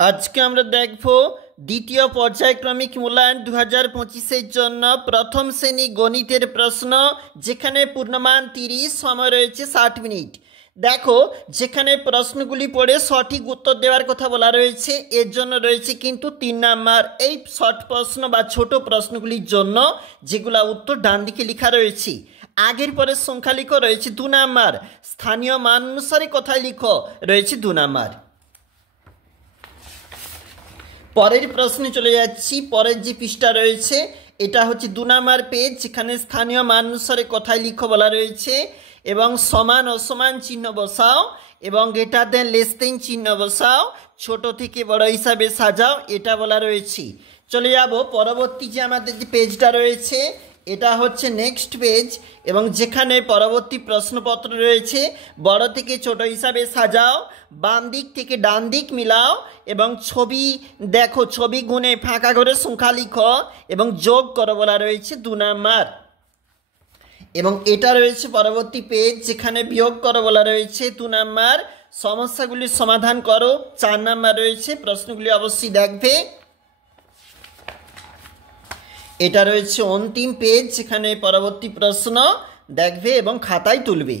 আজকে আমরা দেখব দ্বিতীয় পর্যায়ক্রমিক মূল্যায়ন 2025-এর জন্য প্রথম শ্রেণী গণিতের প্রশ্ন, যেখানে পূর্ণমান 30, সময় রয়েছে 60 মিনিট। দেখো, যেখানে প্রশ্নগুলি পড়ে সঠিক উত্তর দেওয়ার কথা বলা রয়েছে, এর জন্য রয়েছে কিন্তু 3 নাম্বার। এই শর্ট প্রশ্ন বা ছোট প্রশ্নগুলির জন্য যেগুলা উত্তর ডান দিকে লেখা রয়েছে, আগের পরের সংখ্যা লিখো রয়েছে 2 নাম্বার, স্থানীয় মান অনুসারে কোথায় লিখো রয়েছে 2 নাম্বার। পরের প্রশ্নে চলে যাচ্ছি। পরের যে পৃষ্ঠা রয়েছে এটা হচ্ছে 2 নাম্বার পেজ, যেখানে স্থানীয় মান অনুসারে কোথায় লিখো বলা রয়েছে এবং সমান অসমান চিহ্ন বসাও এবং গ্রেটার দেন লেস দেন চিহ্ন বসাও, ছোট থেকে বড় হিসাবে সাজাও, এটা বলা রয়েছে। চলে যাব পরবর্তী যে আমাদের যে পেজটা রয়েছে, এটা হচ্ছে নেক্সট পেজ, এবং যেখানে পরবর্তী প্রশ্নপত্র রয়েছে। বড় থেকে ছোট হিসাবে সাজাও, বাম দিক থেকে ডান দিক মিলাও এবং ছবি দেখো, ছবি গুনে ফাঁকা করে সংখ্যা লিখো এবং যোগ করো বলা রয়েছে 2 নাম্বার। এবং এটা রয়েছে পরবর্তী পেজ, যেখানে বিয়োগ করো বলা রয়েছে 2 নাম্বার। সমস্যাগুলির সমাধান করো 4 নাম্বার রয়েছে। প্রশ্নগুলি অবশ্যই দেখবে। এটা রয়েছে অন্তিম পেজ, যেখানে পরবর্তী প্রশ্ন দেখবে এবং খাতায় তুলবে।